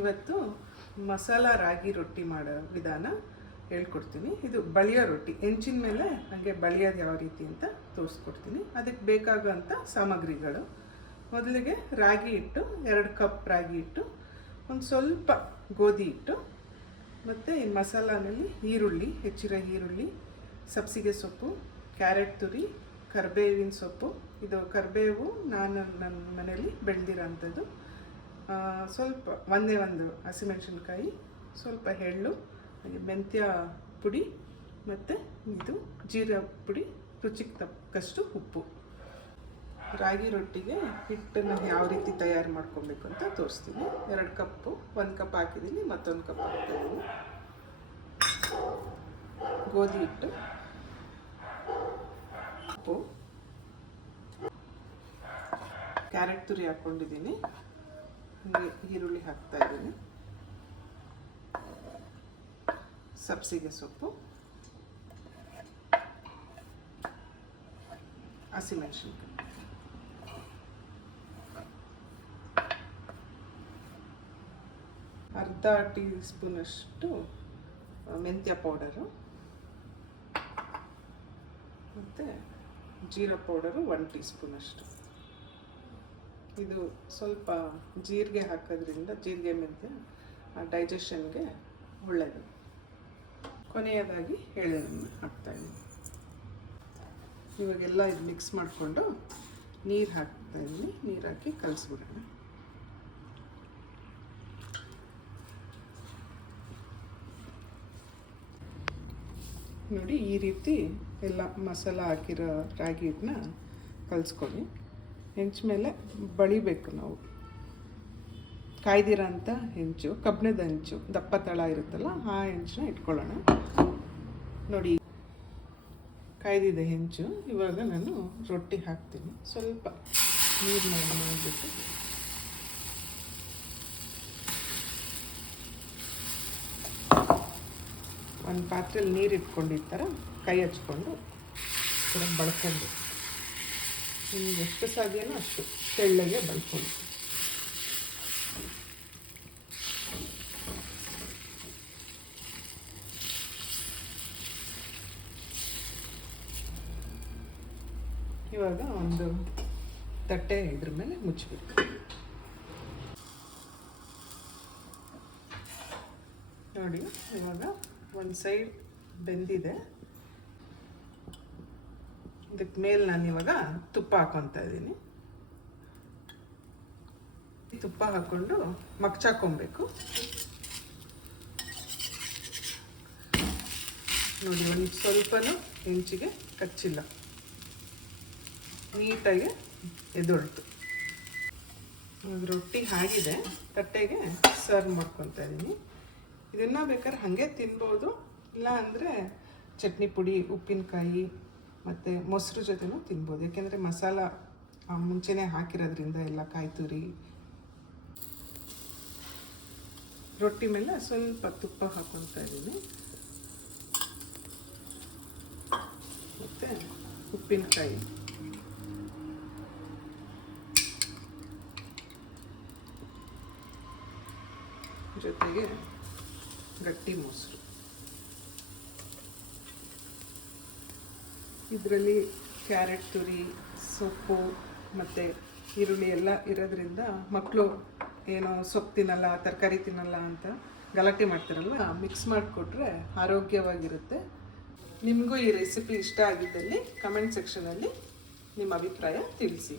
ಇವತ್ತು ಮಸಾಲ ರಾಗಿ ರೊಟ್ಟಿ ಮಾಡೋ ವಿಧಾನ ಹೇಳ್ಕೊಡ್ತೀನಿ. ಇದು ಬಳಿಯೋ ರೊಟ್ಟಿ, ಹೆಂಚಿನ ಮೇಲೆ ಹಾಗೆ ಬಳಿಯೋದು ಯಾವ ರೀತಿ ಅಂತ ತೋರಿಸ್ಕೊಡ್ತೀನಿ. ಅದಕ್ಕೆ ಬೇಕಾಗೋಂಥ ಸಾಮಗ್ರಿಗಳು: ಮೊದಲಿಗೆ ರಾಗಿ ಹಿಟ್ಟು 2 ಕಪ್ ರಾಗಿ ಹಿಟ್ಟು, ಒಂದು ಸ್ವಲ್ಪ ಗೋಧಿ ಹಿಟ್ಟು, ಮತ್ತು ಈ ಮಸಾಲನಲ್ಲಿ ಈರುಳ್ಳಿ, ಹೆಚ್ಚಿರೋ ಈರುಳ್ಳಿ, ಸಬ್ಸಿಗೆ ಸೊಪ್ಪು, ಕ್ಯಾರೆಟ್ ತುರಿ, ಕರಿಬೇವಿನ ಸೊಪ್ಪು. ಇದು ಕರಿಬೇವು ನಾನು ನನ್ನ ಮನೆಯಲ್ಲಿ ಬೆಳೆದಿರೋ ಅಂಥದ್ದು. ಸ್ವಲ್ಪ ಒಂದೇ ಒಂದು ಹಸಿಮೆಣಸಿನ್ಕಾಯಿ, ಸ್ವಲ್ಪ ಎಳ್ಳು, ಮೆಂತ್ಯ ಪುಡಿ, ಮತ್ತು ಇದು ಜೀರಾ ಪುಡಿ, ರುಚಿಗೆ ತಕ್ಕಷ್ಟು ಉಪ್ಪು. ರಾಗಿ ರೊಟ್ಟಿಗೆ ಹಿಟ್ಟನ್ನು ಯಾವ ರೀತಿ ತಯಾರು ಮಾಡ್ಕೊಬೇಕು ಅಂತ ತೋರಿಸ್ತೀನಿ. 2 ಕಪ್ಪು, 1 ಕಪ್ ಹಾಕಿದ್ದೀನಿ, ಮತ್ತೊಂದು ಕಪ್ ಹಾಕ್ತಾಯಿದ್ದೀನಿ. ಗೋಧಿ ಹಿಟ್ಟು, ಉಪ್ಪು, ಕ್ಯಾರೆಟ್ ತುರಿ ಹಾಕ್ಕೊಂಡಿದ್ದೀನಿ, ಈರುಳ್ಳಿ ಹಾಕ್ತಾ ಇದ್ದೀನಿ, ಸಬ್ಸಿಗೆ ಸೊಪ್ಪು, ಹಸಿಮೆಣಸಿನ್ಕಾಯಿ, ಅರ್ಧ ಟೀ ಸ್ಪೂನಷ್ಟು ಮೆಂತ್ಯ ಪೌಡರು, ಮತ್ತು ಜೀರಾ ಪೌಡರು 1 ಟೀ ಸ್ಪೂನಷ್ಟು. ಇದು ಸ್ವಲ್ಪ ಜೀರಿಗೆ ಹಾಕೋದ್ರಿಂದ, ಜೀರಿಗೆ ಮೆಂತ್ಯ ಡೈಜೆಷನ್ಗೆ ಒಳ್ಳೆಯದು. ಕೊನೆಯದಾಗಿ ಎಳ್ಳೆಣ್ಣೆ ಹಾಕ್ತಾಯಿದ್ದೀನಿ. ಇವಾಗೆಲ್ಲ ಇದು ಮಿಕ್ಸ್ ಮಾಡಿಕೊಂಡು ನೀರು ಹಾಕ್ತಾಯಿದ್ದೀನಿ. ನೀರು ಹಾಕಿ ಕಲಿಸ್ಬಿಡೋಣ. ನೋಡಿ, ಈ ರೀತಿ ಎಲ್ಲ ಮಸಾಲ ಹಾಕಿರೋ ರಾಗಿ ಹಿಟ್ಟನ್ನ ಕಲಿಸ್ಕೊಳ್ಳಿ. ಹೆಂಚು ಮೇಲೆ ಬಳಿಬೇಕು ನಾವು. ಕಾಯ್ದಿರೋ ಅಂಥ ಹೆಂಚು, ಕಬ್ಬಿಣದ ಹೆಂಚು, ದಪ್ಪ ತಳ ಇರುತ್ತಲ್ಲ, ಆ ಹೆಂಚನ್ನ ಇಟ್ಕೊಳ್ಳೋಣ. ನೋಡಿ, ಕಾಯ್ದಿದೆ ಹೆಂಚು. ಇವಾಗ ನಾನು ರೊಟ್ಟಿ ಹಾಕ್ತೀನಿ. ಸ್ವಲ್ಪ ನೀರನ್ನ ಮಾಡಿಬಿಟ್ಟು ಒಂದು ಪಾತ್ರೆಯಲ್ಲಿ ನೀರು ಇಟ್ಕೊಂಡಿರ್ತಾರೆ, ಕೈ ಹಚ್ಕೊಂಡು ಕೂಡ ಬಳ್ಕೊಂಡು, ನಿಮ್ಗೆ ಎಷ್ಟು ಸಾಧ್ಯನೋ ಅಷ್ಟು ತೆಳ್ಳಗೆ ಬಳ್ಕೊಂಡು. ಇವಾಗ ಒಂದು ತಟ್ಟೆ ಇದ್ರ ಮೇಲೆ ಮುಚ್ಚಬೇಕು. ನೋಡಿ, ಇವಾಗ ಒಂದು ಸೈಡ್ ಬೆಂದಿದೆ. ಇದಕ್ಕೆ ಮೇಲೆ ನಾನು ಇವಾಗ ತುಪ್ಪ ಹಾಕೊತಾ ಇದ್ದೀನಿ. ತುಪ್ಪ ಹಾಕ್ಕೊಂಡು ಮಗ್ಚಾಕೊಬೇಕು. ನೋಡಿ, ಒಂದು ಸ್ವಲ್ಪನೂ ಹೆಂಚಿಗೆ ಕಚ್ಚಿಲ್ಲ, ನೀಟಾಗಿ ಎದೊಳ್ತು. ರೊಟ್ಟಿ ಆಗಿದೆ, ತಟ್ಟೆಗೆ ಸರ್ವ್ ಮಾಡ್ಕೊತಾ ಇದ್ದೀನಿ. ಇದನ್ನು ಬೇಕಾದ್ರೆ ಹಾಗೆ ತಿನ್ಬೋದು, ಇಲ್ಲ ಅಂದರೆ ಚಟ್ನಿ ಪುಡಿ, ಉಪ್ಪಿನಕಾಯಿ ಮತ್ತು ಮೊಸರು ಜೊತೆನೂ ತಿನ್ಬೋದು. ಯಾಕೆಂದರೆ ಮಸಾಲ ಮುಂಚೆನೇ ಹಾಕಿರೋದ್ರಿಂದ ಎಲ್ಲ ಕಾಯಿ ತುರಿ. ರೊಟ್ಟಿ ಮೇಲೆ ಸ್ವಲ್ಪ ತುಪ್ಪ ಹಾಕ್ಕೊತಾ ಇದ್ದೀನಿ, ಮತ್ತು ಉಪ್ಪಿನಕಾಯಿ, ಜೊತೆಗೆ ಗಟ್ಟಿ ಮೊಸರು. ಇದರಲ್ಲಿ ಕ್ಯಾರೆಟ್ ತುರಿ, ಸೊಪ್ಪು ಮತ್ತು ಈರುಳ್ಳಿ ಎಲ್ಲ ಇರೋದ್ರಿಂದ ಮಕ್ಕಳು ಏನೋ ಸೊಪ್ಪು ತಿನ್ನಲ್ಲ, ತರಕಾರಿ ತಿನ್ನಲ್ಲ ಅಂತ ಗಲಾಟೆ ಮಾಡ್ತಾರಲ್ಲ, ಮಿಕ್ಸ್ ಮಾಡಿಕೊಟ್ರೆ ಆರೋಗ್ಯವಾಗಿರುತ್ತೆ. ನಿಮಗೂ ಈ ರೆಸಿಪಿ ಇಷ್ಟ ಆಗಿದ್ದಲ್ಲಿ ಕಮೆಂಟ್ ಸೆಕ್ಷನಲ್ಲಿ ನಿಮ್ಮ ಅಭಿಪ್ರಾಯ ತಿಳಿಸಿ.